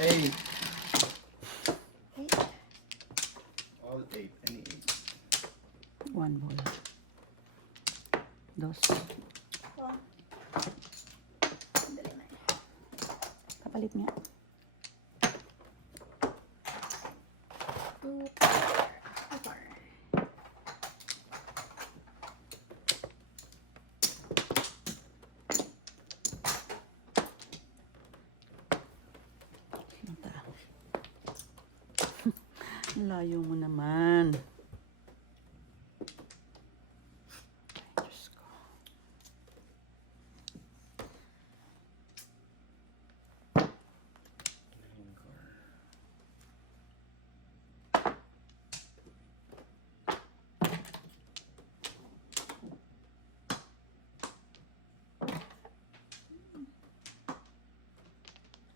8. Eight. All 8. Any 8. 1 ball. 2. One. Dali na. Kapalit nga. 2, 4. Mata. Ang layo mo naman. Ay, Diyos ko.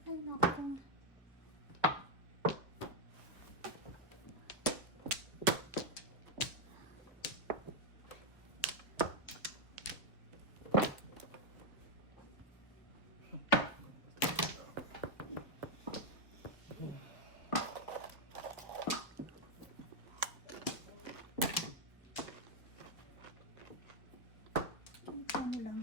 Ay, naku. Ano lang.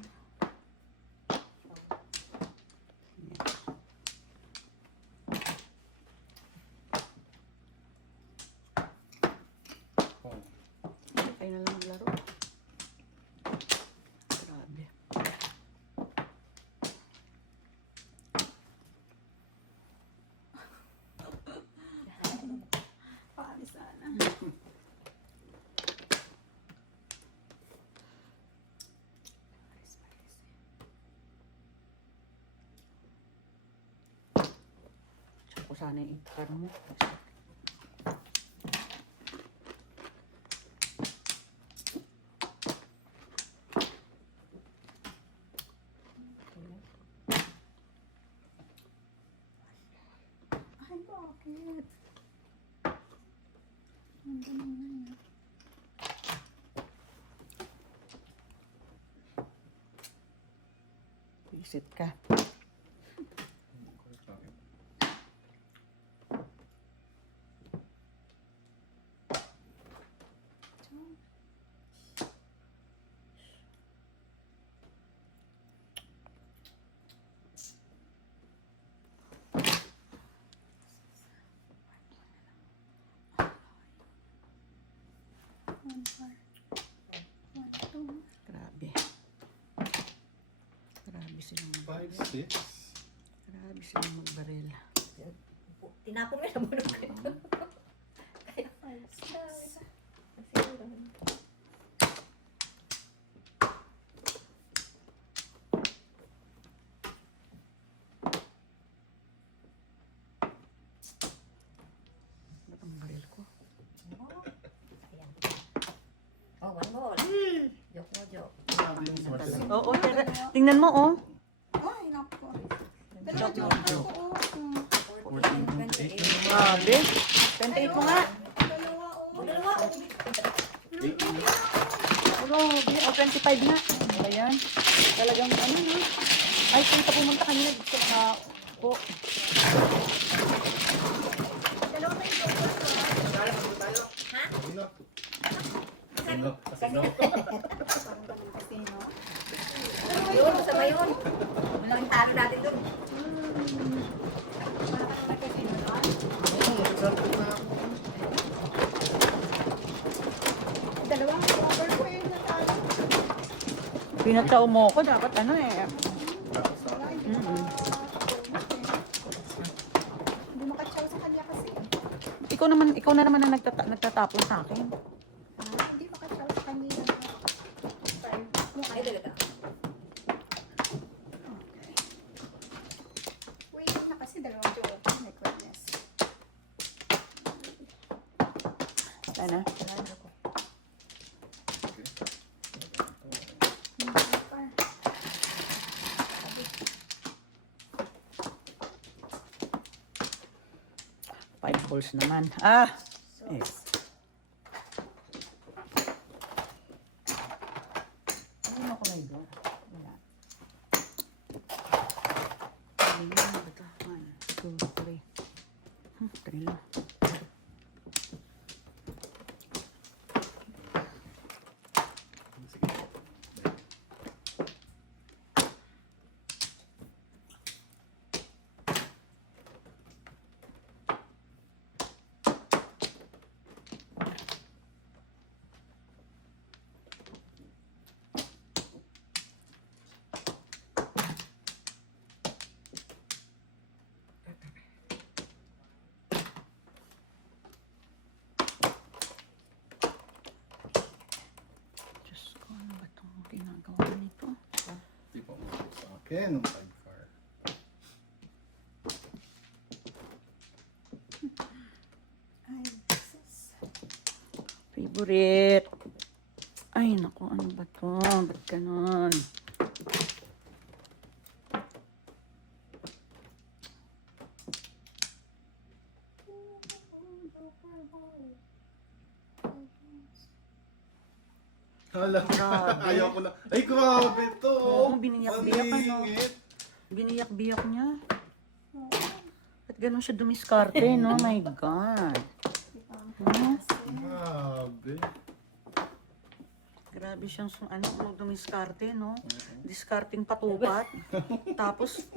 Kayo na lang maglaro. Grabe. Paano sana? Tsaka ko sana yung itar mo. Ay, bakit? Nandun na yun. Visit ka. One, four. One, two. Grabe. Grabe silang 5, 6. Grabe silang magbaril. Tinapong nila mo na ito. Five, six. Ba't ang baril ko? Ayan. Oh, one more. Joke mo, joke. Oo, tingnan mo, oh. Ay, naku. Dalawa joke ako. Oh. 14, 28. Grabe. 28 mo nga. Dalawa, oh. Oh, dalawa. Grabe. O, 25 nga. Ano yan? Talagang ano, no? Ay, kung ka pumunta kanina dito na po. Dalawa na yung joke. Ha? Casino. Casino. Casino. Parang ganun kasi, no? Yun, masama yun. Malaking talo natin dun. Parang kasi, no? Dalawa ang cover ko yun na tayo. Pinataw mo ko, dapat ano eh. Hindi makatsaw sa kanya kasi. Ikaw na naman ang nagtatapon sa akin. Hindi makatsaw sa kanya. Ay, talaga. Wait na kasi dalawang joke. Oh my goodness. Ano? Five balls naman. Ah! Yes. Ano ako na ito? Wala. Ano ba ito? 1, 2, 3. nila. Sige. Diyos ko, ano ba itong ginagawa nito? Di pa umabot sa akin ng sidecar. Ay, sus. Favorite. Ay, naku, ano ba to? Ba't ganon? Hala, Grabe. ayaw ko na. Ay, grabe to. Oo, biniyak-biyak, ano? Paningit. Biniyak-biyak niya. Ba't ganon siya dumiskarte, no? My God. Di ba ang Hmm? Grabe. Grabe siyang dumiskarte, no? Discarding patupat. Tapos,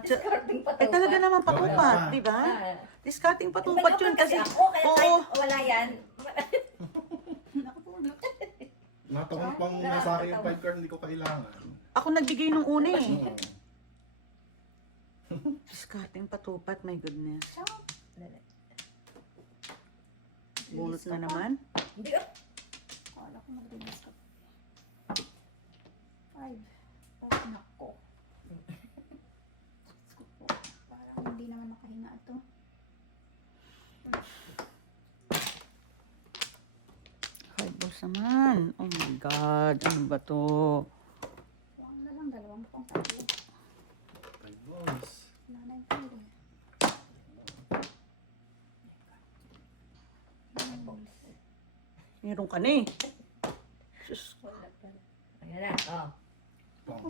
Discarding pa eh talaga naman patupat, Ah. di ba? Ah. Discarding patupat yun kasi, ako, kaya oo, kahit wala yan. nakapulot. Natawang pang nasa akin yung 5 card, hindi ko kailangan. ako nagbigay nung una eh. Oo. Discarding patupat, my goodness. Bulot na naman. Hindi ah. Kala ko mag-release ka. 5. Oh, nako. Diyos ko po. Parang hindi naman makahinga ito. Five balls naman. Oh my God, ano ba to? Huwag na lang, dalawang pang tatlo. 5 balls. Wala na yung pili. Meron ka na eh. Diyos ko. Ayan na. Oh. Pang.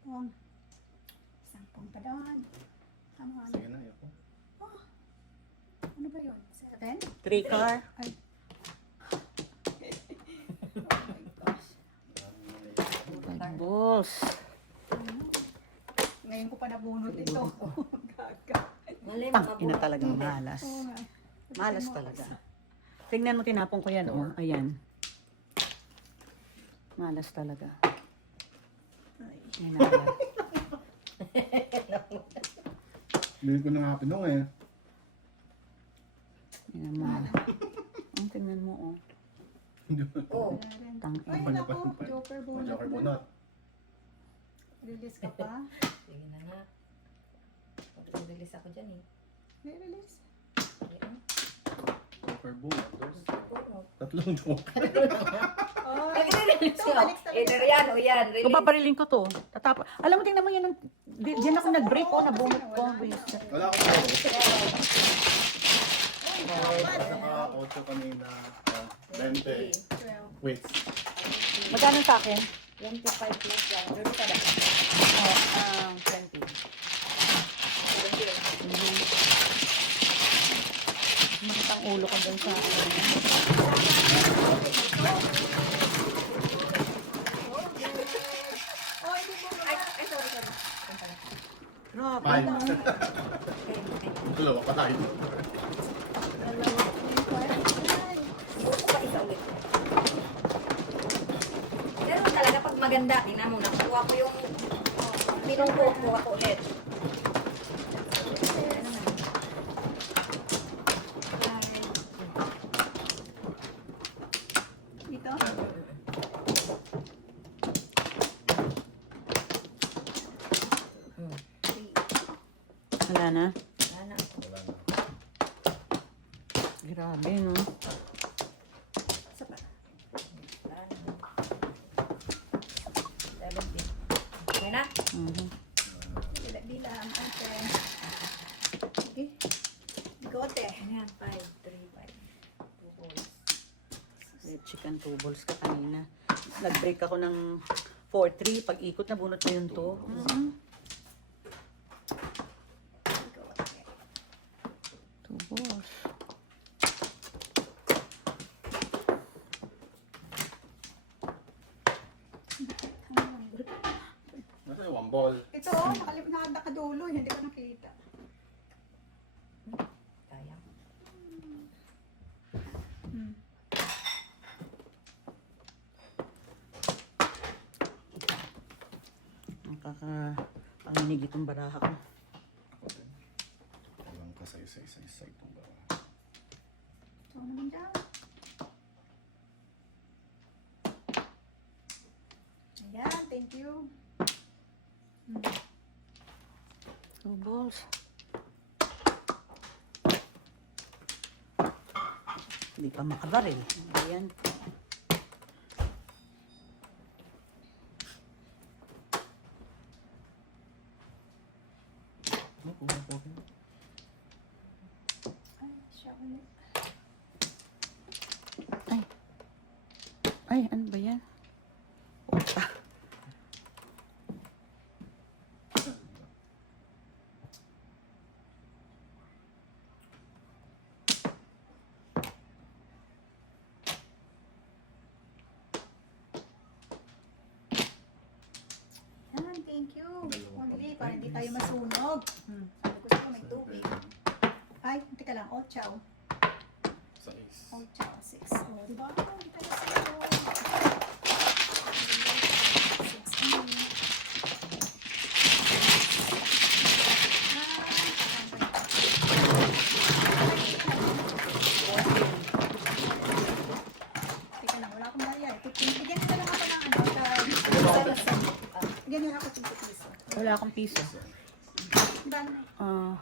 Pong. Isang pong pa doon. Ano, ano? Sige na, ayoko. Ano ba yun? 7? 3 car. Ay. Oh my gosh. Five balls. Ngayon ko pa nabunot ito. Gaga. Mali, Tang ina talagang malas. Oo nga. Malas talaga. Tingnan mo, tinapon ko yan, oh. Ayan. Malas talaga. Yan na. Hindi ko na nga pinong eh. Yan mo. Ang tingnan mo, oh. Oh. Tang Ay, ina. naku. Joker bunot Joker na. bunot. Release ka pa? Sige na nga. Pag-release ako dyan eh. Release. Ayan. Joker bunot. Oo. Tatlong joker. Oh, Pag-release ito, ko. balik sa Eh, yan o yan. Kung Release. papariling ko to, tatapa. Alam mo, tingnan mo yan. Diyan ako nag-break, oh. Nabunot ko. Wala akong joker. Saka 8 kanina. 20. 12. Wait. Magkano sa akin? 25 plus yan. Pero ka na. Oh, 20. Makita ang ulo ko dun sa Ay, sorry. Grabe. 5. Dalawa pa tayo. Buko pa isa ulit. Pero talaga pag maganda, tingnan mo, nakuha ko yung pinungko ko ako ulit. Dito? Wala na. Wala na. Wala na. Grabe, no? Isa pa. Wala na. 70. Okay na? Mhm. Bilang. Okay. Sige. Bigote. Ayan, 5, 3, 5. 2 balls. Red chicken 2 balls ka kanina. Nag-break ako ng 4-3. Pag-ikot na bunot ko yun to. Bigote. ball. Ito, nakadulo. Hindi ko nakita. Kaya. Hmm. Nakaka-panginig itong baraha ko. Ako din. Walang kasay-say-say itong ba. So, ano naman dyan? Ayan, thank you. Two balls. Hindi pa makabaril. Ayan. Ano po? Ano po? Ay, siya ulit. Ay, ano ba yan? Opa. Yan, thank you. Dalawang Only, pang- para hindi tayo masunog. Sabi ko sa'yo, may tubig. Ay, teka lang. Ochaw. Sa ace. Ochaw, 6. O, diba? Hindi tayo masunog. 6. Teka lang, wala akong bayad. Bigyan nyo na lang ako ng ano. Bigyan nyo na ako 50 piso. Wala akong piso. Diba? Ah,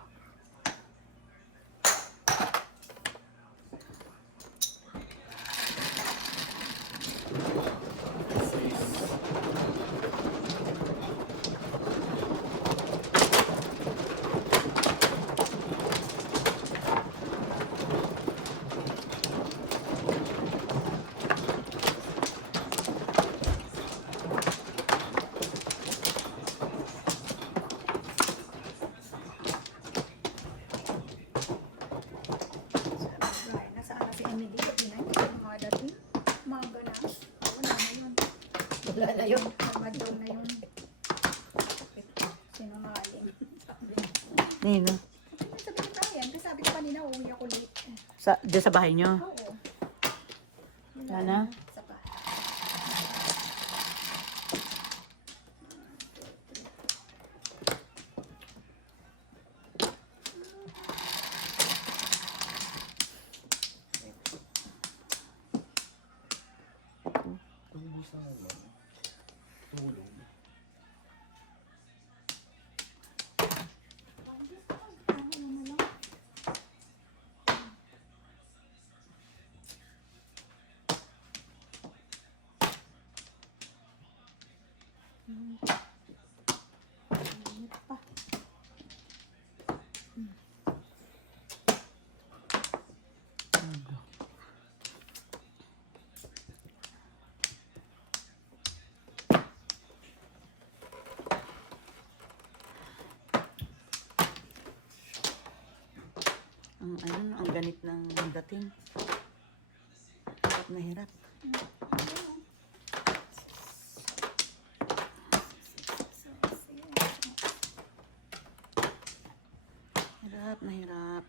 Right, nasaan na si Emily? Tingnan niyo yung mga dating. Mga ganas. Wala na yun. Wala na yun. Nagmadyaw na yun. Sinungaling. nino. Ano sabi ni Brian? Kasi sabi ko kanina, uuwi ako late. Diyan sa bahay nyo? Oo. Wala na? Sa bahay. Tulog sa naman. Tulog. Ano na lang? Init pa. Ang ganit ng dating. Hirap na hirap. Hirap na hirap.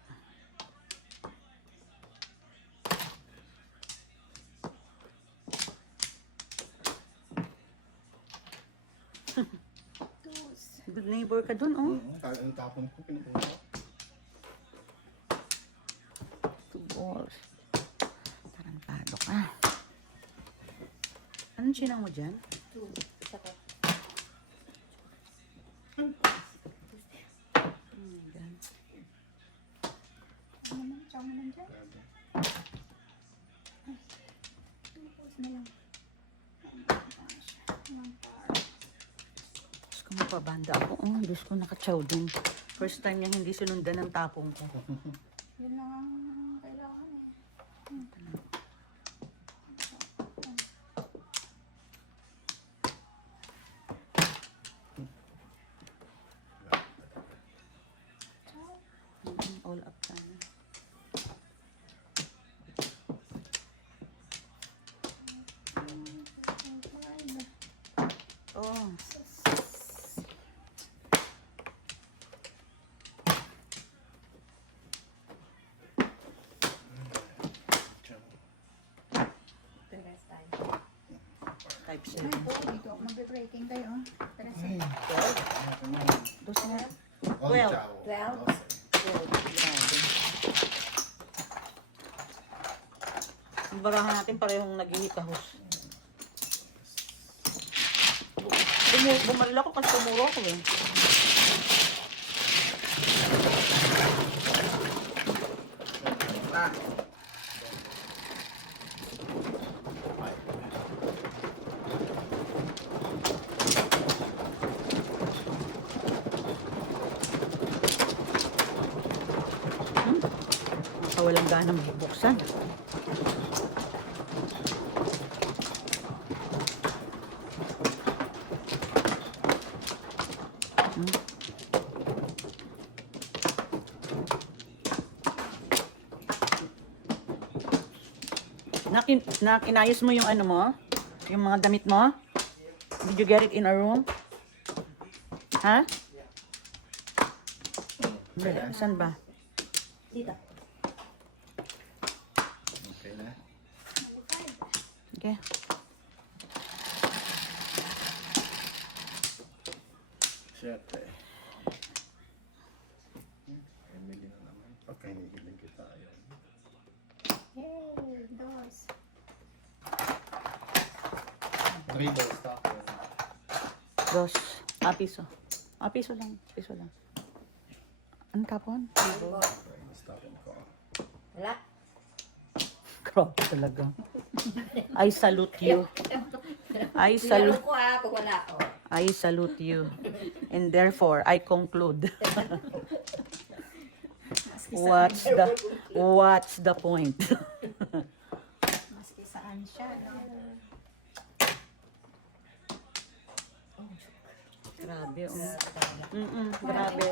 Good neighbor ka dun, oh. Ang tapon ko, pinukuha ko. Two balls. Tarantado ka. Anong sinang mo dyan? Isa pa. Oh my God. Ano naman? Chow naman dyan? Grabe. Tapos na lang. Oh my gosh. One par. Diyos ko, mapabanda ako. Oh, Diyos ko, nakachow din. First time niyang hindi sinundan ng tapong ko. Yun lang ang kailangan eh. All up sana. Oh. 7. Ay po, dito ako magbe-breaking kayo. Tara, Ay, sige. ito na. Dos na. Oh, 12. ciao. 12. Grabe. Yung barahan natin parehong naghihikahos. Bumaril ako kasi tumuro ako eh. Ah. Walang ganang buksan. Inayos mo yung ano mo? Yung mga damit mo? Did you get it in a room? Ha? Saan ba? Dito. Okay na. Okay. Siyempre. Emily na naman. Okay, nagiling kita. Ayun. Yay, dos. 3 balls tapos. Dos. Piso. Piso lang. Piso lang. Ano tapon? Stopin ko. Wala. Grabe talaga. I salute you. I salute. Sinalo ko pag wala ko. I salute you. And therefore, I conclude. What's the point? Maski saan siya, no? Grabe. Grabe.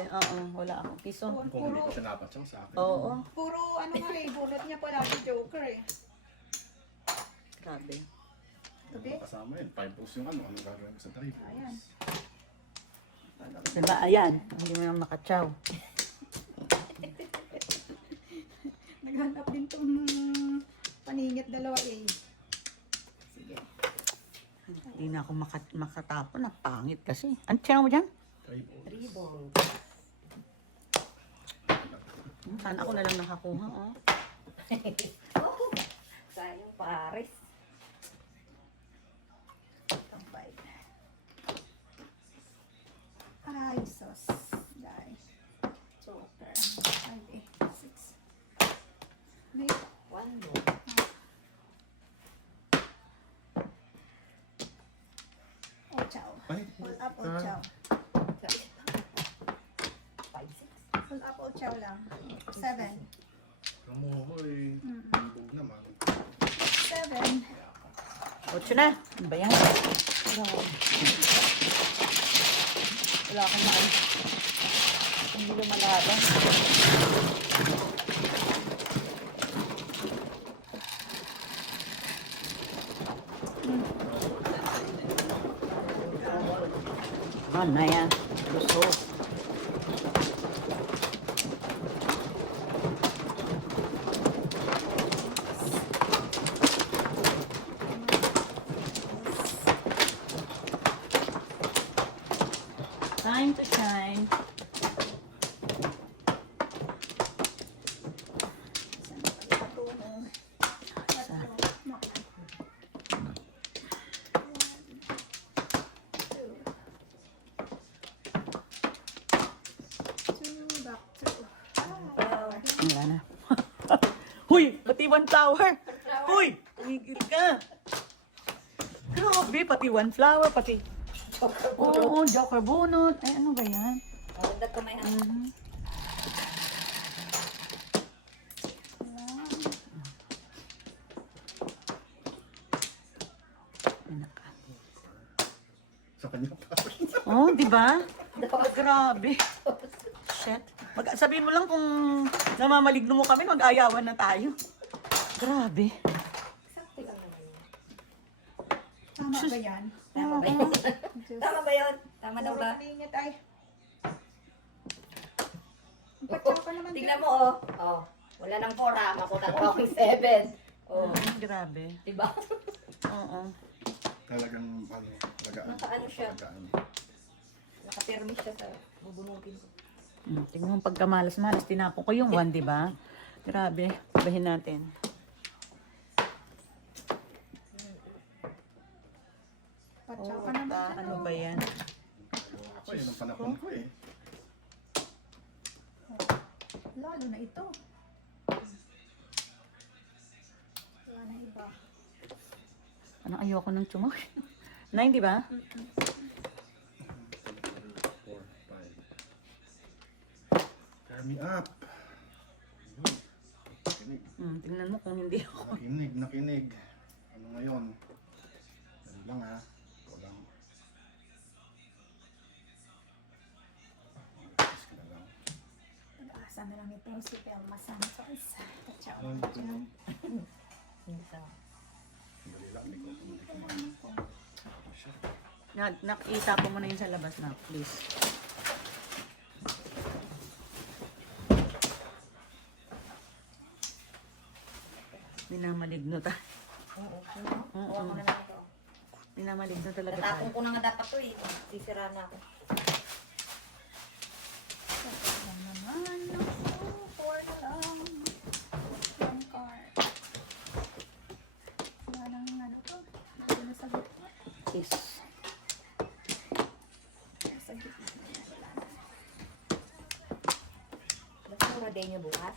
Wala akong piso. Kung hindi ko tinapat siya sa akin. Oo. Puro ano nga eh, bunot niya pala si Joker eh. Grabe. Tabi? Kasama yun. 5 balls yung ano. Anong gagawin ko sa 3 balls? Ayan. Diba? Ayan. Hindi mo yung makatsaw. Naghanap din tong paningit dalawa eh. Sige. Hindi na ako makatapon. Napangit kasi. Ano tiyang mo dyan? 3 balls. Ribbon. Sana ako na lang nakakuha. Oh. Oh, sayang pares. Tampay. Ay, sos. Dahil. Joker. 5, 6. May 1 more. ochaw. Ay, Pull up ochaw. 5, 6. Pull up ochaw lang. 7. Ang mga ko eh. Ibog naman. 7. 8 na. Ano ba yan? Wala akong maalis. Hindi lumalaban. Ano na yan? Gusto. Time to shine. Wala na. Huy! Pati 1 flower! Huy! Tumigil ka! Grabe! Pati 1 flower, pati... Oo, joker bunot. Ay, ano ba yan? Maganda kamay ha. Sa kanya pa. Oh, di ba? Grabe. Shit. Sabihin mo lang kung namamaligno mo kami, mag-ayawan na tayo. Grabe. Sakto lang naman yun. Tama ba yan? Tama ba yun? Tama ba yun? Tama daw Puro ba? paningit ay. Pagkaw ka naman Tingnan mo oh. Oh. Wala nang 4 ha. Makuha ko ng 7. Oh. Grabe. Diba? Oo. Talagang ano, talagaan. Nakaano siya. Talagaan. Nakapermis siya sa bubunugin ko. Tingnan mo pagkamalas-malas. Tinapon ko yung 1, di ba? Grabe. Bahin natin. Patsaka naman siya. Ano ba yan? Ako, yun ang panahon ko eh. Lalo na ito. Wala na iba. Ano ayoko ng tsumo? 9, di ba? 4, 5. Turn me up. Nakinig. Tingnan mo kung hindi ako. Nakinig. Ano ngayon? Yan lang ha. Ito lang. Kiss ka na lang. Pag-asa na lang ito si Pelma Santos. Patsaka One, na two. dyan. Dali lang. Hindi ko siya. Nakita ko muna yun sa labas na, please. Minamaligno ta. Oo. Kuha ko na lang ito. Minamaligno talaga Natapon tayo. ko na nga dapat to eh. Sisira na ako. Patsaka naman. Naku, 4 na lang. 1 card. Wala nang ano to. Wala na sa gitna. Yes. Sa gitna. Wala na. Basura day niyo bukas.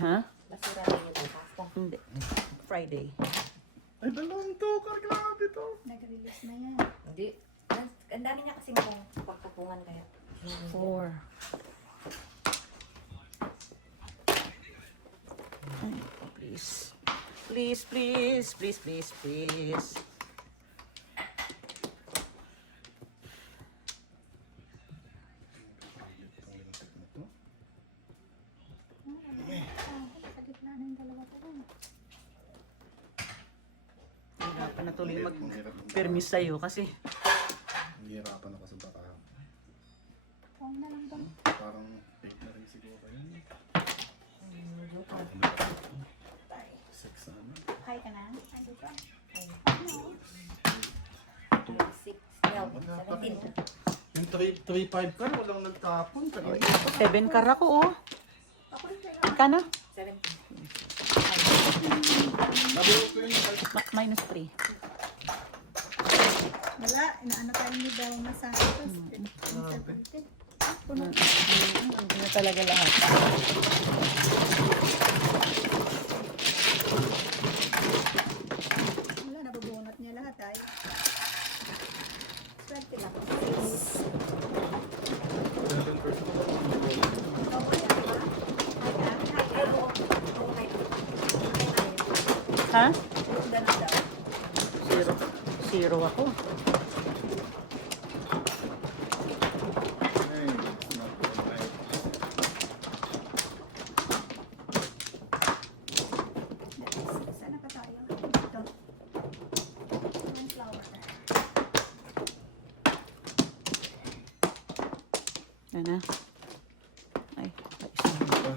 Ha? Basura day niyo bukas. Hindi. Friday. Ay, dalawang to. Karklado dito. Nag-release na yan. Hindi. Ang dami niya kasi mong pagkapungan kaya. 4. Please. Please, please, please, please, please. Sa gitna na yung dalawa ko lang. Hirapan na tuloy Hirap mag-permis sa'yo kasi Hihirapan ako sa baka. Huwag na lang doon. Parang 8 na rin siguro yun. 6 na ano. Hi ka na? Ay, dito. Ano? 6, 17. Yung 3-5 ka, walang nagtapon. 7 kara ko, oh. Ako rin kailangan. Ika na? 17. Nabuo ko yun. Minus 3. Wala, inaano tayo ni Belma Santos. Puno. Hindi na talaga lahat. Wala, nabubunot niya lahat ay. Swerte lang. Ha? Ganun daw. 0 ako. Sana ka tayo? Dito. One flower. Yan na. Ay, isa.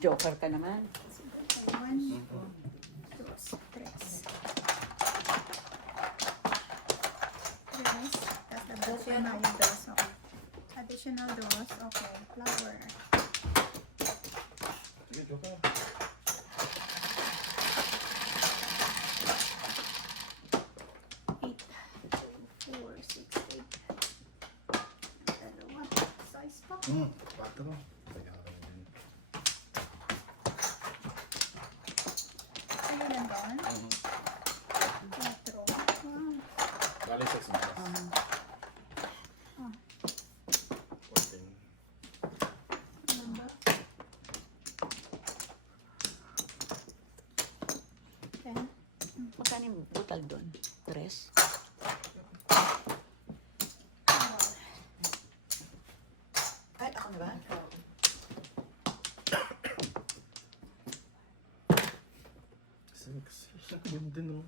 Joker ka naman. One, dos, tres. Tres. Tapos additional dos. Okay. Additional dos. Okay. Flower. Sige, joker. Eight. 4, 6, 8. Dalawa. Size pa. 4. Kaya ka din. Sa'yo lang doon? 4. Wow. Bali 6 na. Ah, 14. ano ba? 10. Magkano yung butal doon? 3? Ay, ako na ba? Six. Yun din, no?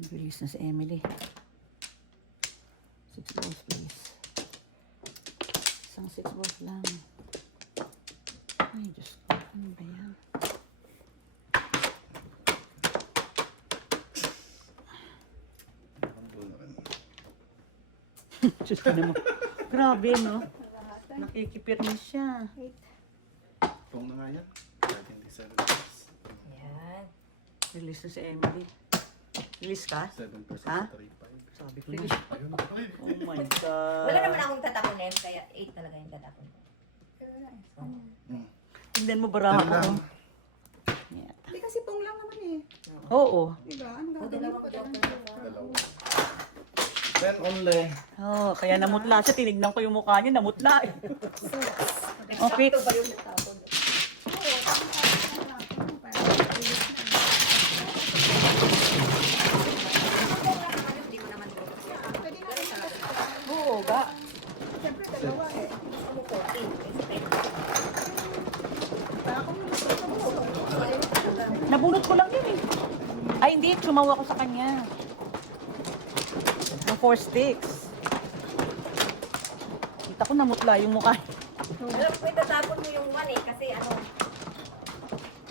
Nag-release na si Emily. 6 balls, please. Isang 6 balls lang. Ay, Diyos ko. Ano ba yan? Diyos ko naman. Grabe, no? Nakikipirmi siya. 8. Kung na nga yan. 13 pesos. Yan. Release na si Emily. Release ka? 7 pesos. Ha? 3.5. Sabi ko na. Ayun na. Ay. Oh my God. Wala naman akong tatapon na kaya 8 talaga yung tatapon ko. Pero wala eh. Hmm. Tingnan mo baraha Ano ko. lang? Yeah. Hindi kasi pong lang naman eh. Oo. Diba? Ano O, gagawin dalawang ko? joker. Dalawa. Then only. Oh, kaya namutla siya. Tinignan ko yung mukha niya. Namutla eh. Oh, fix. Sakto ba yung natapon? Oo, Hindi mo naman ko. pwede na rin sa Oo, ba? siyempre dalawa eh. Ako 14. Baka kung gusto mo. Nabunot ko lang yun eh. Ay, hindi. Sumawa ko sa kanya. Ng 4 sticks. Kita ko namutla yung mukha. Alam ko, itatapon mo yung 1 eh. Kasi ano,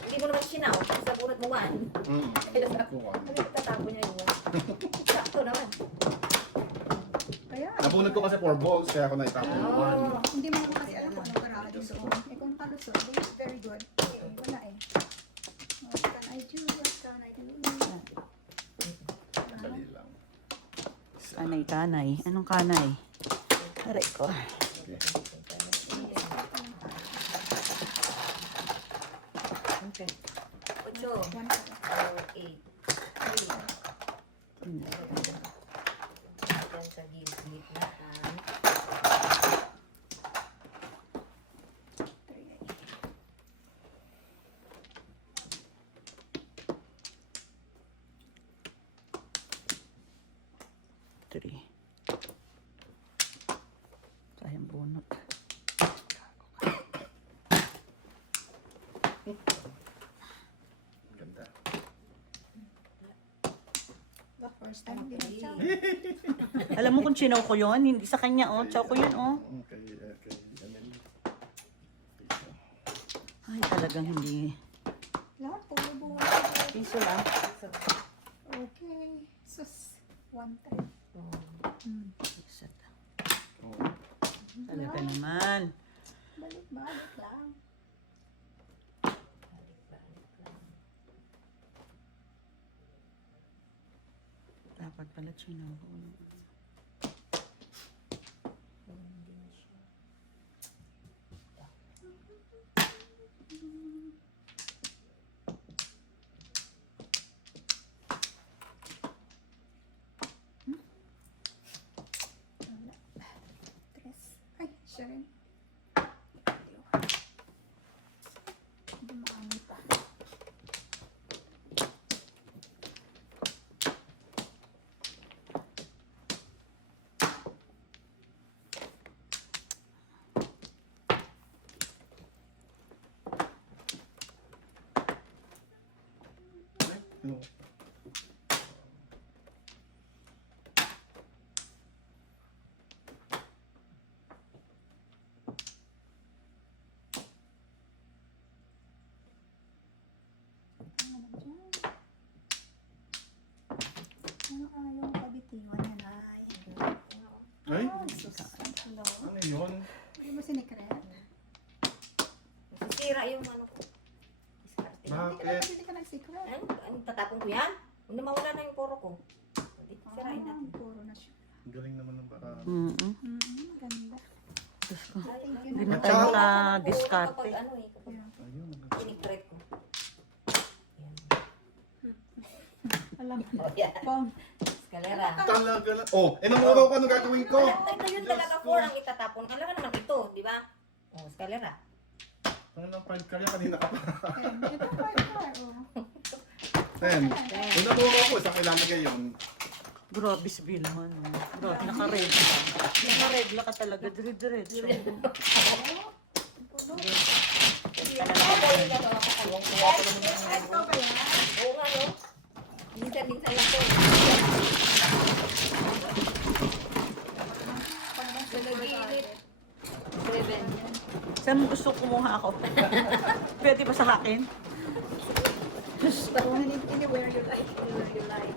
hindi mo naman sinaw. Sa bunot mo 1. Hmm. Kaya sabi, Kuha. ano itatapon niya yung 1? Sakto naman. Kaya, Nabunod ko kasi 4 balls, kaya ako naitapon yung one. hindi mo naman kasi alam kung anong baraha dito. Eh kung kalusot, then very good. Eh, wala eh. What can I do? What can I do? Dali lang. Kanay-kanay. Anong kanay? Aray ko. Okay. Okay. 8. One pa. 8. 3. Hmm. Diyan sa gilid-gilid na. Three. Sayang bunot. Ganda. The first time din na chow. Alam mo kung chinaw ko yun? Hindi sa kanya, oh. Chow ko yun, oh. Kay Emily. Ay, talagang hindi. Lahat puro buwan. Piso lang. Okay. Sus. One time. Isa. Oh. Talaga naman. Balik-balik lang. Dapat pala chinaw ko. Tres. Ay, siya rin. Dumami pa. No. Ano dyan? Ano ayaw pabitiwan yan ay? Ay, Oh, sus. Hello. ano yun? Hindi mo sinikret? Sisira yung ano ko. Diskarte. Bakit? Hindi ka nag-secret. Ano, tatapon ko yan? Ano, mawala na yung poro ko. Hindi, sirain natin. Puro na siya. Galing naman ng baka. Ganda. Diyos ko. Thank you Hindi na. na tayo Ciao. maka-discarte. Kapag ano eh, kapag Yeah. Ayun. sinikret ko. Yan. Alam. Oh, yan. Pong. Eskalera. Talaga na. Oh, namuro ko anong gagawin ko. Ito yun talaga, 4 ang itatapon. Kailangan naman ito, di ba? Oh, eskalera. Ano lang 5 ka rin kanina ka pa. Ito pa. Oh. 10. Kung namuro ko, isang ilalagay yun. Grabe si Bill, ano. Grabe, nakaregla. Nakaregla ka talaga, dire-diretso. Ito ba yan? Oo nga, no? Minsan lang to. Saan mo gusto kumuha ako? Pwede ba sa akin? Anywhere you like, anywhere you like.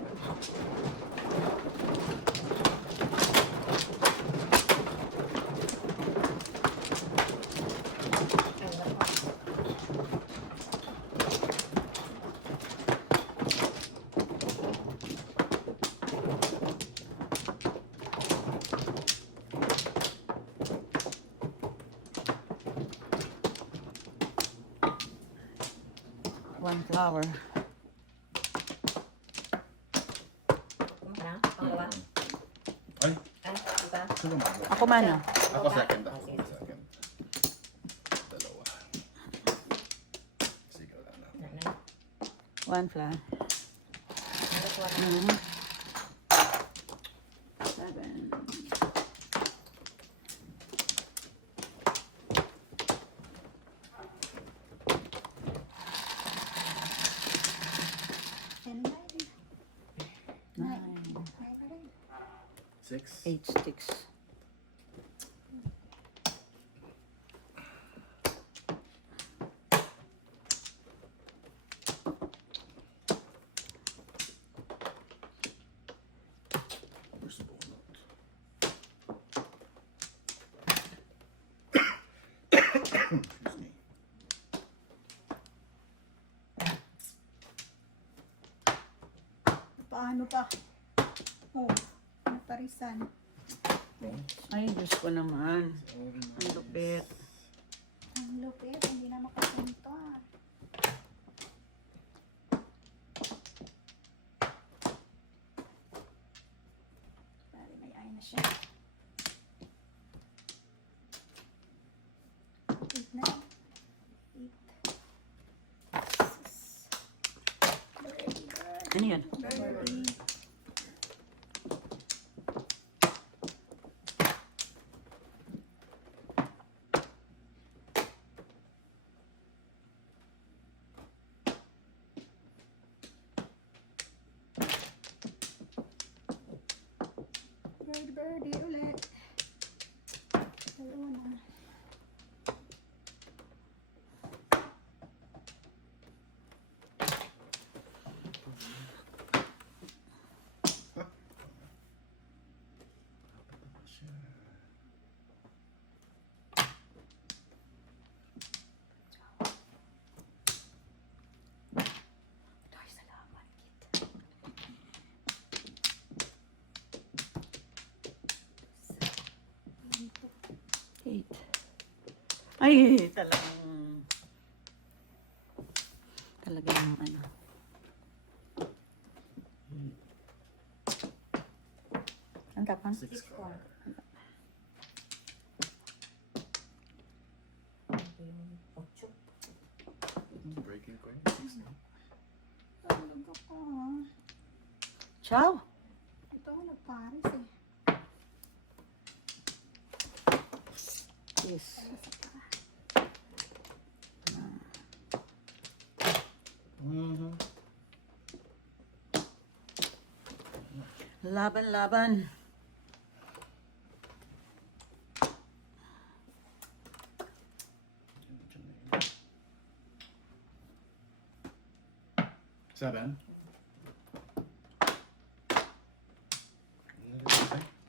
One flower. Ano? Pangalawa? Ay, Ay, diba? sino man? Ako mana. Ako second ako. Sige. Second. Dalawa. Sige, wala na. Ano? One flower. Halos wala. Mhm. 7. And 9. 9. 6. 8 sticks. Where's the donut? Excuse me. Paano pa? Oh, naparisan. Ay, Diyos ko naman. Ang lupit. Ang lupit, hindi na makapunta. Bali, may eye na siya. 8 na. 8. Very good. Ano yan? Very. Birdie ulit. Dalawa na. Ay, salamat, Kit. 8. Ay, talagang ano. Ang tapang? 6 ka. Ocho. Breaking coin. 6 na. Tulog ako, ha? Ciao! Ito ako nagparis eh. Yes. Mhm. Laban. 7.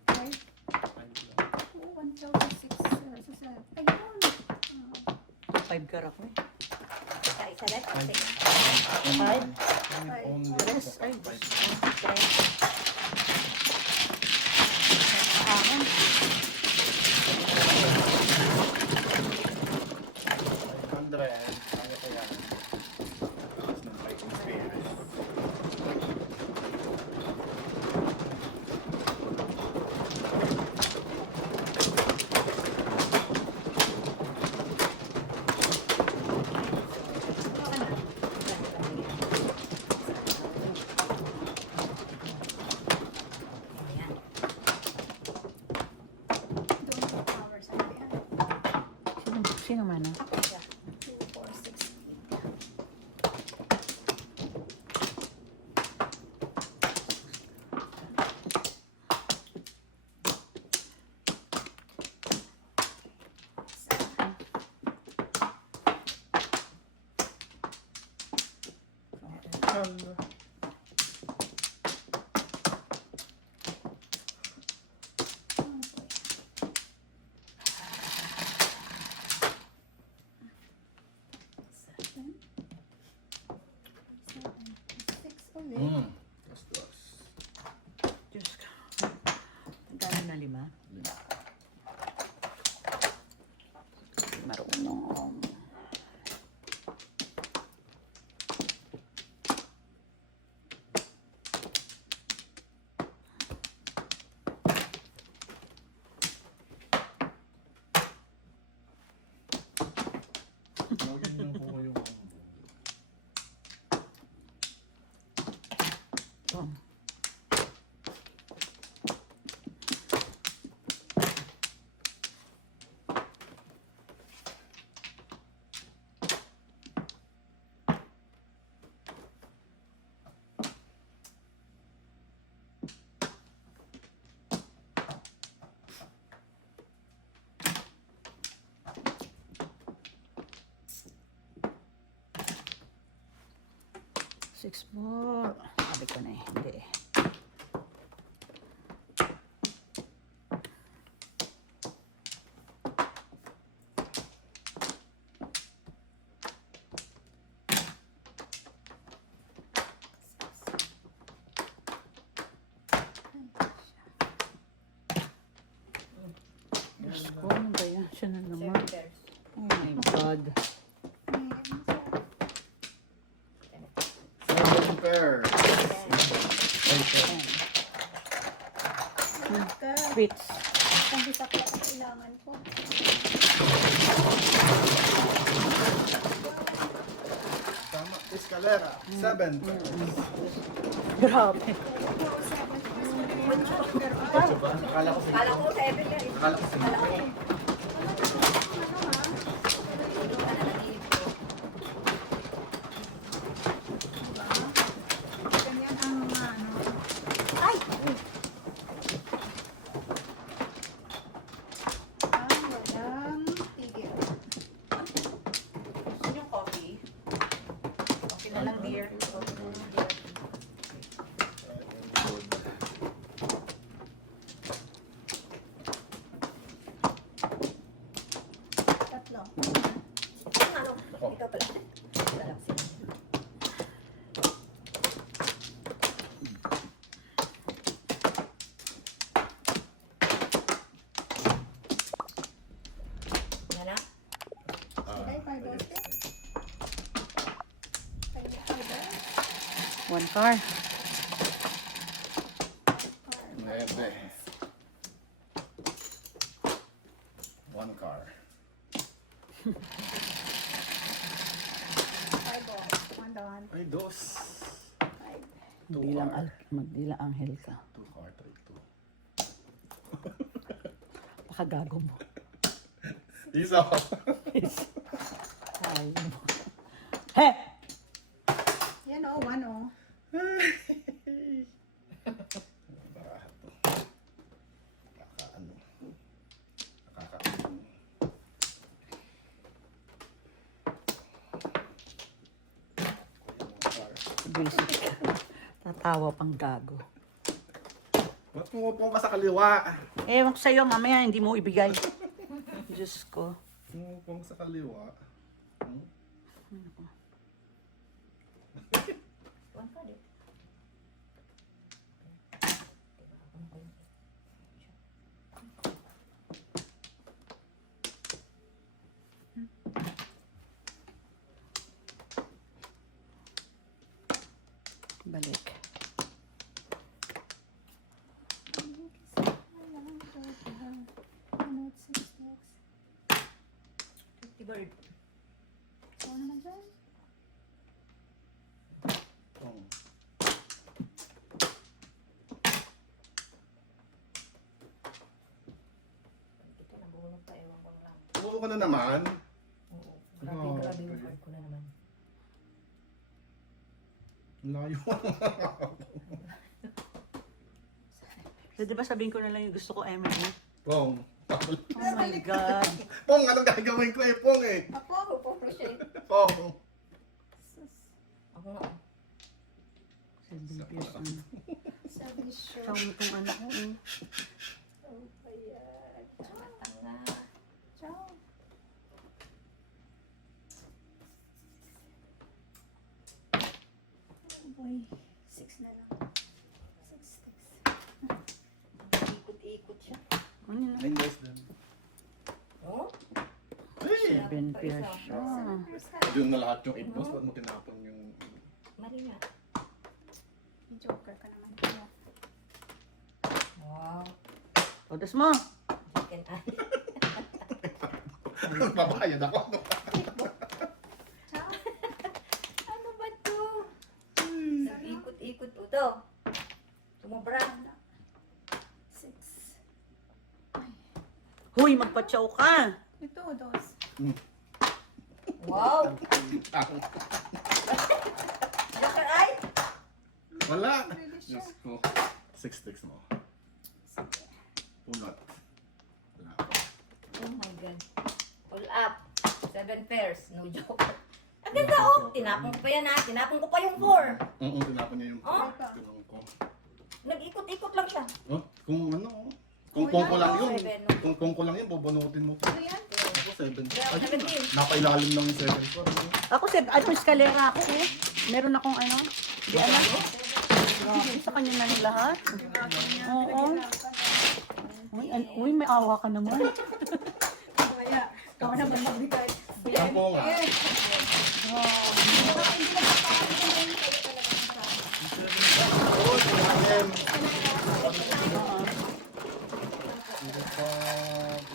Okay? Oh, 1,006. Ayun. 5 karak eh. Sa isa lang. Okay. 5? Only. Yes, ay. Akin. 500. Kaya ko yan. Taas ng breaking spears. Ayan. Doon sa flowers. Ano yan? Sino man ah? Ako siya. 2, 4, 6, 8. na 5? 5. Marunong. Lagyan lang po yung Oh. Six more. Sabi ko na eh. Hindi eh. Diyos ko, ano ba yan? Siya na naman. 7 pairs. Oh my God. 7 pairs. Sweets. Ang bisa pala ang kailangan ko. Tama. Escalera. 7 pairs. Grabe. Akala ko Kala ko 7 yan. Akala ko Kala ko 5. Ganyan ang mga ano. Ay! Walang tigil. Gusto niyo coffee? Coffee na lang, dear. Tatlo. Ano? Ikaw pala. Sarap siya. Yan na? Sila'y 5 doste. One car. 9. 1 car. 5 balls. 1 down. Ay, 2. 5. Magdilang anghel ka. 2 car, 3, 2. Pakagago mo. Isa. Ay, mo. He! Yan o, 1 o. Barato. Nakakaano. Nakakaano. Visit ka. Tatawa pang gago. Ba't pumupong ka sa kaliwa? Ewan ko sa'yo, mamaya hindi mo ibigay. Diyos ko. Pumupong sa kaliwa. One card eh. Balik. Ano, 6 next. 50 bird. So, ano naman dyan? Pong. Ito nabunod pa, ewan ko lang. Oo ko na naman. Oo. Oh, Grabe yung okay. card ko na naman. Ang layo. So, di ba sabihin ko na lang yung gusto ko, Emily? Pong. Oh my God. Pong, anong gagawin ko eh? Pong eh. Ako, Pupro siya eh. Pong. Ako nga. Sabi ko yung sabi sure. Saan mo itong ano ko eh. Oh, ayan. Tanga. Ciao. Oh boy, 6 na lang. 6 sticks. Ikot-ikot siya. 7 pairs siya. Doon na lahat yung 8 balls. Ba't mo tinapon yung... Mali nga. Joker ka naman. Wow. Odas mo. Chicken eye. Babayad ako. Ciao. Ano ba to? Nag-ikot-ikot po to. Sumobra. 6. Huy, magpatsaw ka. Ito, 2. Wow. Joker eye? Wala. Really siya. Diyos ko. 6 sticks mo. Punot. Wala. Oh my God. All up. 7 pairs. No joke. Ang ganda oh. Tinapon ko pa yan ha. Tinapon ko pa yung 4. Tinapon niya yung... Oh. Tinapon ko. Nag-ikot-ikot lang siya. Oh, kung ano, kung ko lang yun, Seven. kung ko lang yun, bubunutin mo pa. Ano yan? Ako, 7. Well, 17. Napailalim lang yung 7 ko. Ako, eskalera ako eh. Meron akong ano. Di alam. Sa kanya na ng lahat. Oo. Uy, may awa ka naman. Kaya, ikaw naman magbigay. Sampo nga. Hindi pa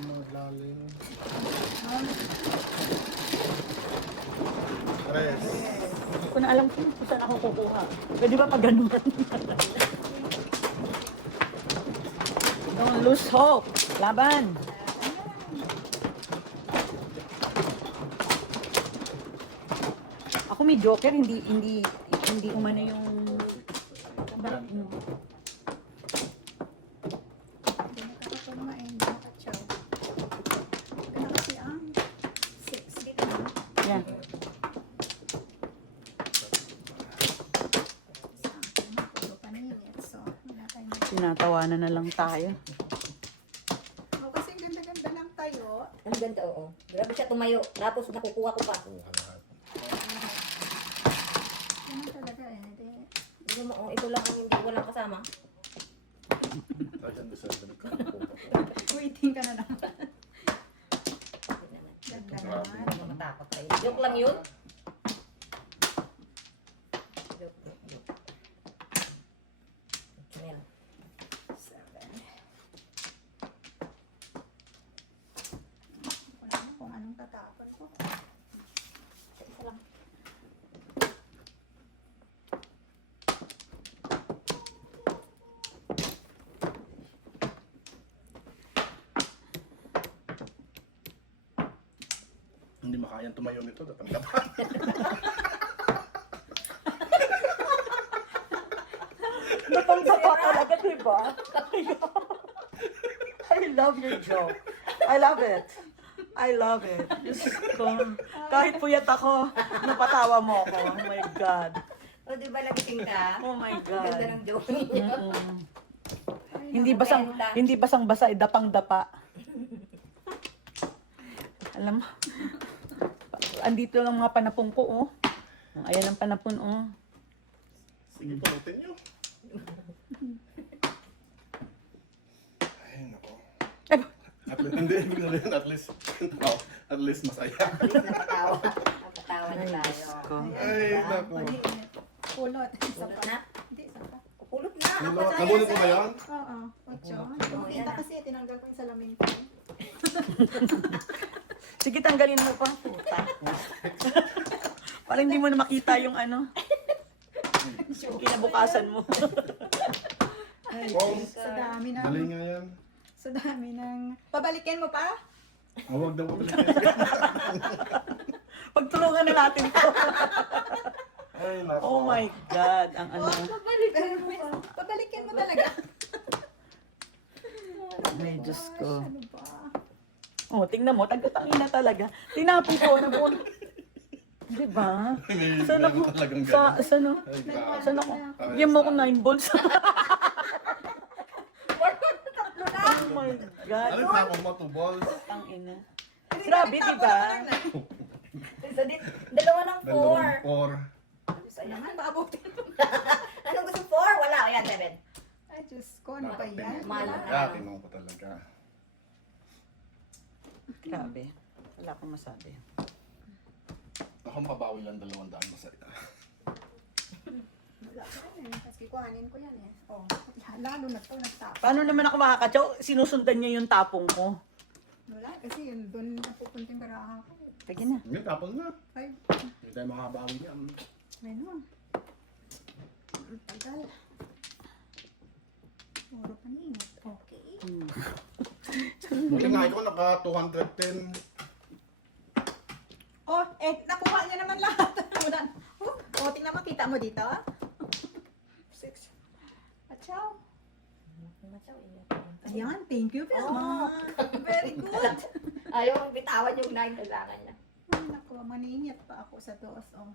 maglalim. Tres. Hindi ko na alam kung saan ako kukuha. Pwede ba pag ganun? Don't lose hope. Laban. Ako may joker, hindi umano yung... Hindi nakakapag hindi nakatsaw. Ganda kasi ang 6. Dito na. Yan. Puro paninit. So, wala tayong... Tinatawanan na lang tayo. Oh, kasi ganda-ganda lang tayo. Ang ganda oo. Grabe siya tumayo. Tapos nakukuha ko pa. Yan talaga eh. Ito lang ang hindi walang kasama. Ayan, isa na Waiting ka na naman. Ganda Grabe. naman. Hindi matakot tayo. Joke lang yun. Joke. Chanel. 7. Wala na kung anong tatapon ko. Isa lang. Hindi makayang tumayo nito. Dapat-dapat. Napang-tapa talaga, diba? I love your joke. I love it. I love it. Diyos ko. Kahit puyat ako, napatawa mo ako. Oh my God. O di ba nagising ka? Oh my Ganda God. ng joke niyo. Mm-mm. Hindi basang-basa, dapang-dapa. Alam mo, andito lang mga panapon ko, oh. Ayan ang panapon, oh. Sige, punutin nyo. Ay, nako. Eh, At least, hindi, ibig sabihin, at least masaya. Napatawa. Napatawa na tayo. Diyos ko. Ay, nako. Paninit. Pulot. Isa Pulot pa. na? Hindi, isa pa. Pulot na. Nabunod mo ba yan? Oo. 8. Oh, yan Kita na. kasi tinanggal ko yung salamin ko. Sige, tanggalin mo pa. Puta. Para hindi mo na makita yung ano. Yung kinabukasan mo. Wow. Sa dami ng... Dali nga yan. Sa dami ng... Pabalikin mo pa? Huwag daw mo Pagtulungan na natin to. Ay, nako. Oh my God. Ang ano. Pabalikin mo talaga. Ay, Diyos ko. Ano ba? Oh, tingnan mo. Tagkatangin na talaga. Tinapon ko na po. Diba? Saan ako? Talagang Saan ako? Ay, grabe. Saan ako? Bigyan mo ako 9 balls. Oh my God. Ano yung tapong mo? 2 balls? Ang ina. Grabe, diba? So, dalawa ng 4. Dalawang 4. Ay, naman, maabutin mo. Anong gusto 4? Wala. Ayan, 7. Ay, Diyos ko, ano ba yan? Mahal na. Kaya, tinong ko talaga. Grabe. Wala akong masabi. Ako mabawi lang 200 masaya. Wala ko rin eh. Kasi kuhanin ko yan eh. Oh, lalo na to, nagtapos. Paano naman ako makakatsaw? Sinusundan niya yung tapong ko. Wala, kasi yun, doon napupunting baraha ko. Sige na. Ngayon, tapos na. Ay, Hindi tayo makabawi niyan. ano. Ang tagal. Puro paningot. Okay. Buti nga ikaw naka 210. Oh, nakuha niya naman lahat. Oh, tingnan mo, kita mo dito. 6. Achaw. Ayan, thank you, Vilma. Very good. Ayaw mong bitawan yung 9, kailangan niya. Ay, naku, maningit pa ako sa doos. Oh.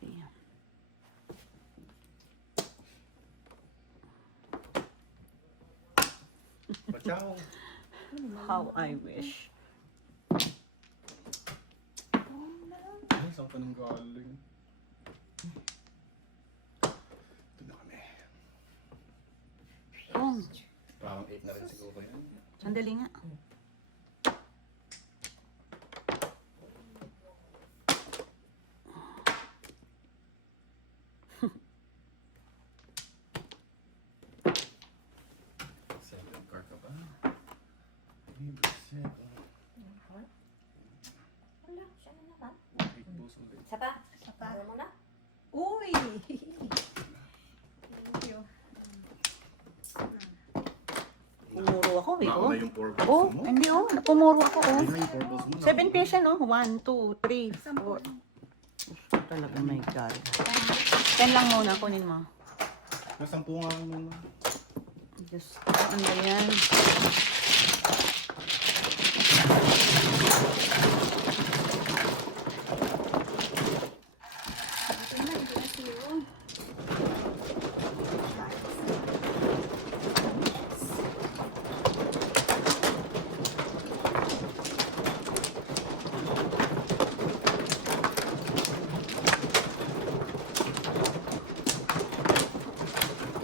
3. Pachaw. How I wish. Ay, saan ka nang galing? Ito na kami. Oh, Parang 8 na rin siguro yan. sandali nga. Seven car ka ba? Ay, buset. Wala, siya na naman. Big boss ulit. Isa pa? Isa pa. Ano mo na? Uy! Thank you. Pumuro ako eh. Nauna Oh, yung 4 balls oh mo. hindi oh. Pumuro ako oh. Ay, yung 4 balls mo. 7 pairs yan oh. 1, 2, 3, 10. 4. Talaga, my God. 10 lang muna, kunin mo. Nasampu nga naman. Diyos ko, ano ba yan? Ito na, ito na siyo.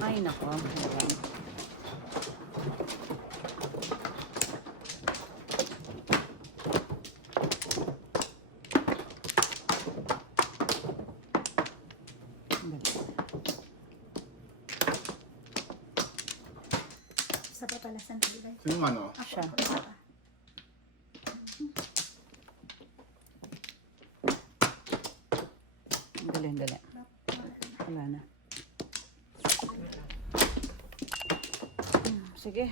Ay, nako. Ayan. Isa pa pala sa nabigay. Sino ano? Siya. Isa pa. Dali, dali. Wala na. Sige.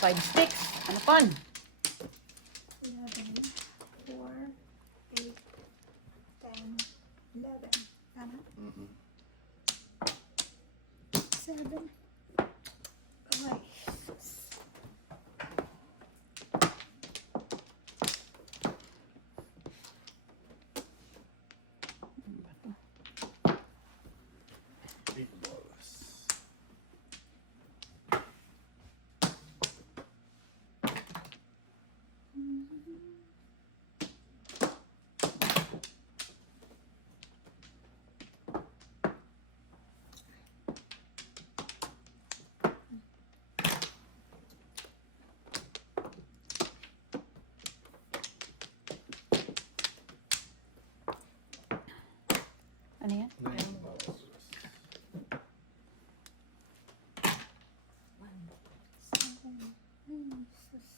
5 sticks. Ano pan? 11, 4, 8, 10, 11. Tama? 7. Ay, sus. Big balls. Ano yan? 9 balls. 7. Ay, sus.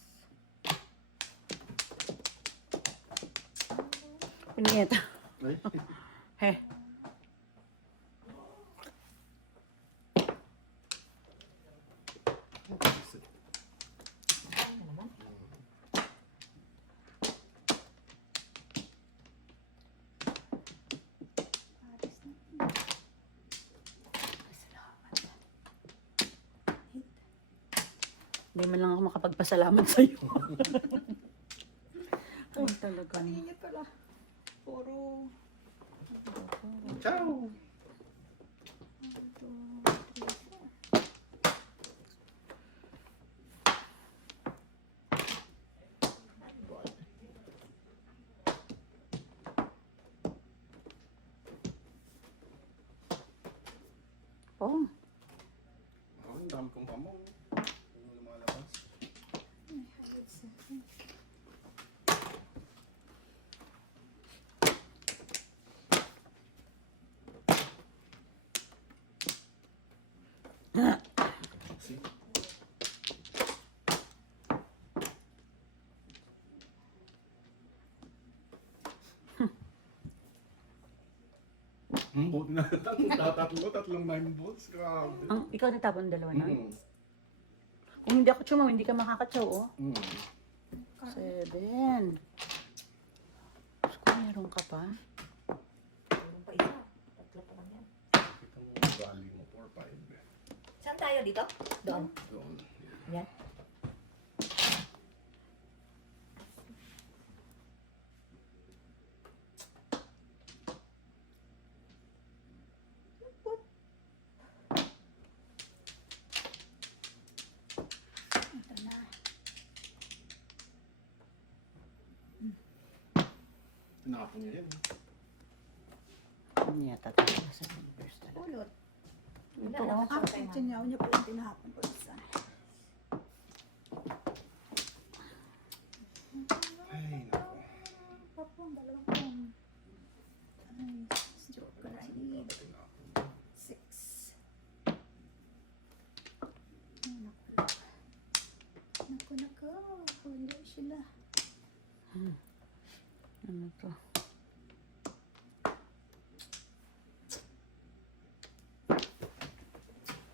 Punyeta. Ay, He. Ano naman? Paris na. Hindi man lang ako makapagpasalamat sa'yo. Ay, talaga. Kanina pala. Puro. ciao! 1, 2, 3, 4. Oh, Ang dami kong pamong. Yung lumalabas. 107. See? Buti na. Tatlong 9 volts. Grabe. Ikaw natapon dalawa na? Mm. Kung hindi ako tsumaw, hindi ka makakatsaw, oh. Mm. 7. Diyos ko, meron ka pa. Meron pa isa. Tatlo pa lang yan. Kita mo yung value mo, 4-5. Saan tayo dito? Doon. Doon. Yan. Ito na. Tinapon niya yan. Ano yata tayo sa numbers talaga? Pulot. Ito, oh. Ah, tinyaw niya po yung tinahapon ko isa. Ay, naku. Papong, dalawang pong. Nice. Joker, I need 6. Naku. Huli sila. Ano to?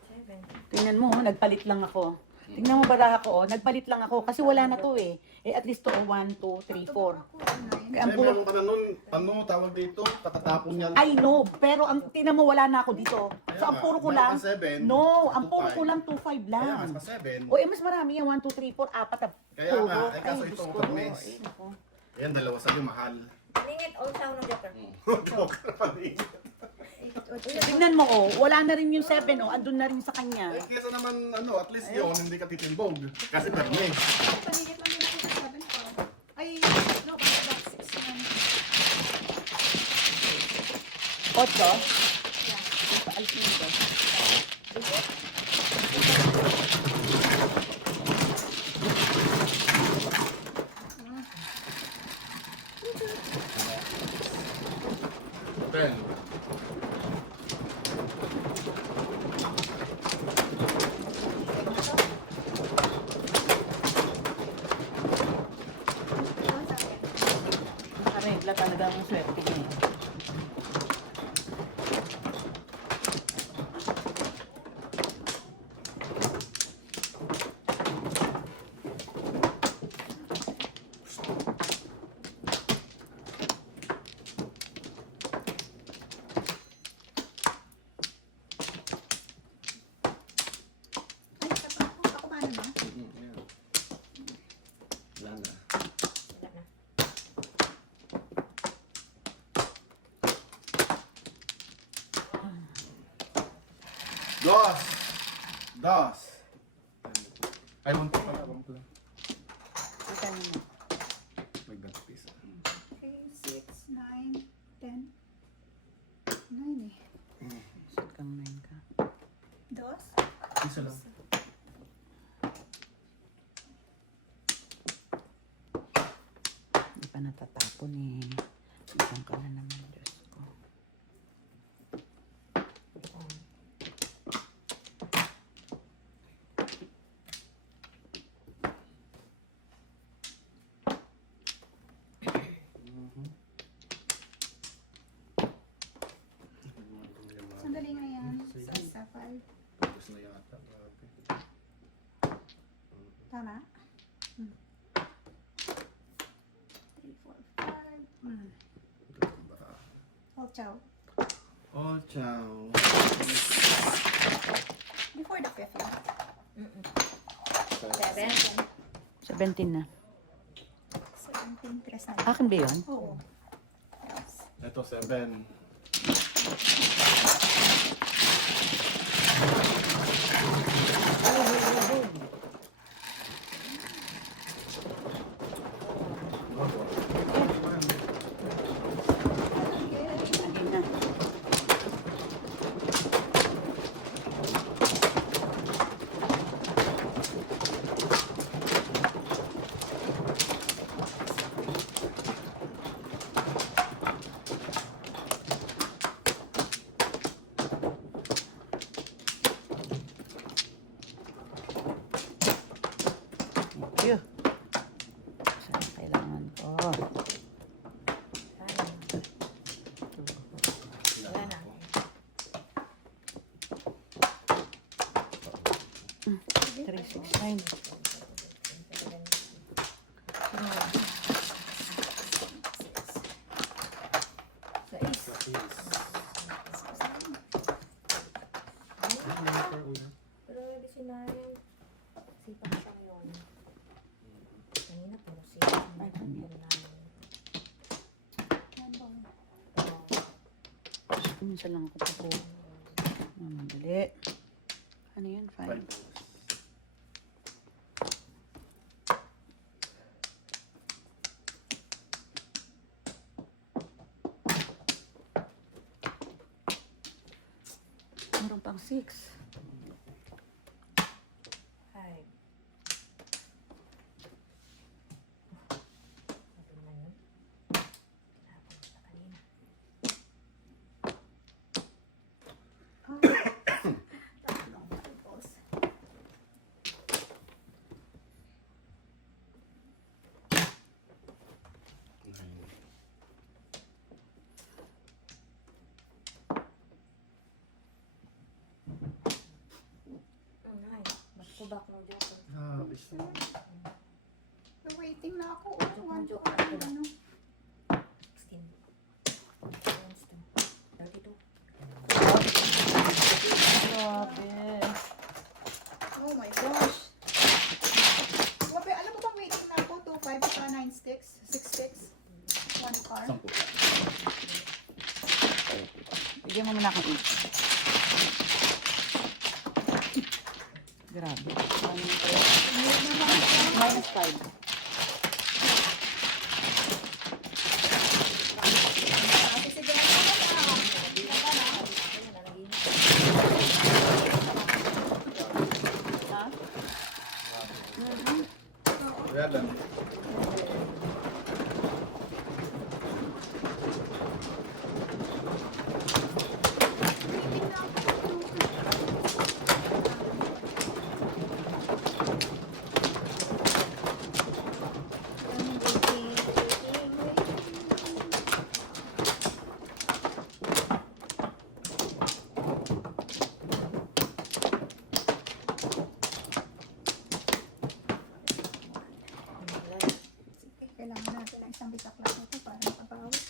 Seven. Tingnan mo, oh, nagpalit lang ako. Tingnan mo bala ako, oh, nagpalit lang ako. Kasi wala na to eh. Eh, at least to, 1, 2, 3, 4. Kaya ang Kasi puro, meron ka na nun, ano, tawag dito, kakatapon niya. I know, pero ang tingnan mo, wala na ako dito. So, ang puro ko lang, no, ang puro ko lang 2, 5 Kaya lang. mas pa 7. O, eh, mas marami yan, 1, 2, 3, 4, 4 na Kaya puro. nga, eh, kaso Ay, ito Diyos ang ko, kermes. ay, nako. Ayan, dalawa sa'yo, mahal. Ningit all town ng Joker. Joker pa rin. Tingnan mo, oh, wala na rin yung 7, oh, andun na rin sa kanya. Eh, kesa naman, ano, at least yun, hindi ka titimbog. Kasi perme. Panigit lang din ako sa 7 ko. Ay, no, back 6 lang. 8? Yung paalpin ko. Ben. Nakaregla talaga ang swerte niya. eh. Ay, ako paano na? Wala na. Wala na. Dos! Dos! Ay, 1 pala, 1 pala. Kita niyo na. Magdag piece. 3, 6, 9, 10. 9 eh. Saan kang 9 ka? Dos. Isa lang. Hindi pa natatapon eh. Isang ka na naman, Diyos ko. Sandali nga yan. Sa 5. Tapos na yata. Grabe. Tama? 3, 4, 5. Oh, chow. Oh, ciao. Before the 5th yun. Seven. 17 na. 17, 3 na. Akin ba yun? Oo. Yes. Ito, 7. Hindi na. 369. Pero hindi sinayin. Sipag siya ngayon. Kanina po siya. Ay, kanina. Minsan lang ako po. Madali. Ano yun? 5. 5 balls. Meron pang 6. Hi. Sabi naman yun. Kinapos na kanina. Tatlong balls. Ay, back-to-back ng joker. Grabe siya. Waiting na ako. One, Joke, ano. 16. 32. Grabe. Oh my gosh. Grabe, alam mo bang waiting na ako? 2, 5, 9 sticks, 6 sticks, 1 car. 10. Bigyan mo muna akong 8. Grabe. Minus 5. Sige, sige. Ha? Kaya lang. Kailangan natin ng isang bisaklap ito para makabawi.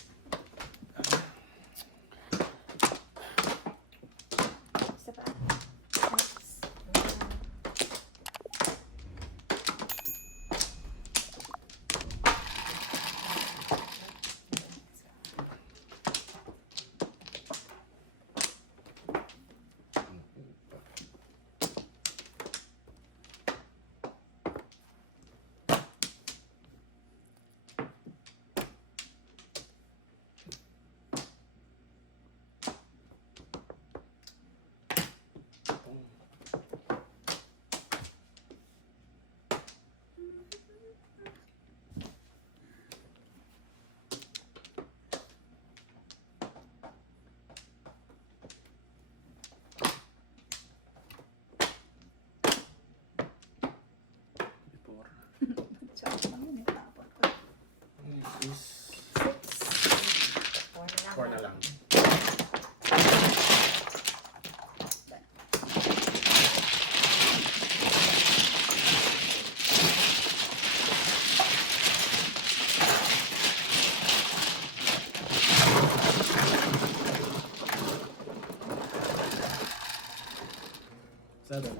Isa pa. Before. Tsaka lang yun, tapon ko. Is 4 4 na lang. Seven.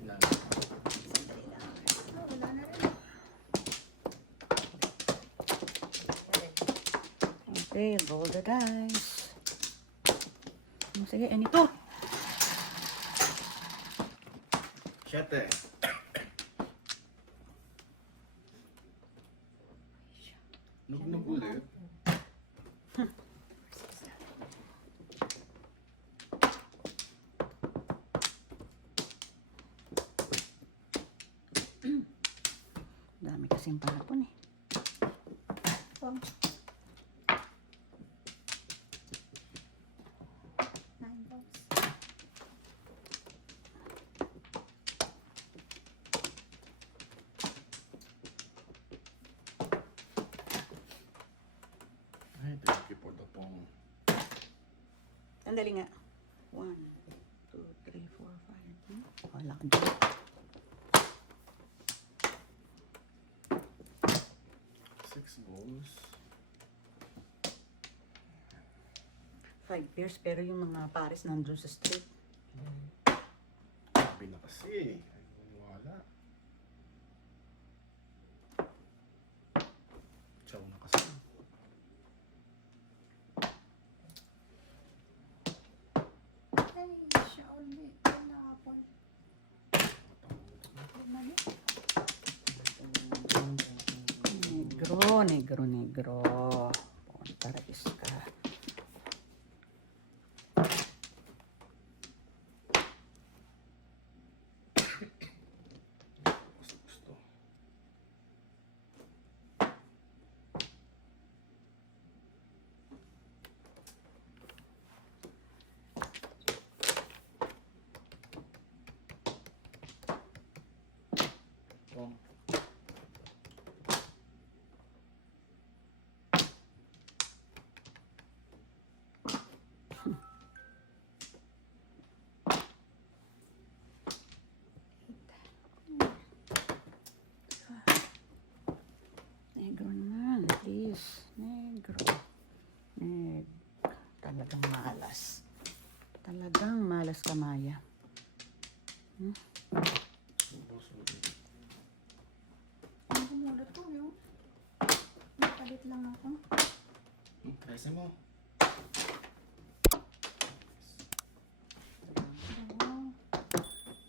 Nine. Sandali lang. Oh, wala na rin. Okay, roll the dice. Sige, anito. 7. Nugnog ulit. Dami kasing palapon eh. Pong. 9 balls. Ay, thank you for the phone. Sandali nga. 1, 2, 3, 4, 5. Wala ka dyan. 6 balls. 5 pairs, pero yung mga pares nandun sa straight. Sabi na kasi. Ay, wala. Chow na kasi. Ay, siya ulit. Ay, nakapon. Bumalik. Negro, negro, negro. Punta rais ka. Gusto. Phone. Negro naman, please. Negro. Talagang malas. Talagang malas ka, Maya. Balls ulit. Ang gumulot ko yun. Nakalit lang ako. Kasi mo. Oo.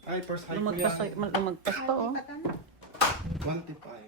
Ay, first high ko Lumagpas, yan. lumagpas pa, oh. Ay, 25.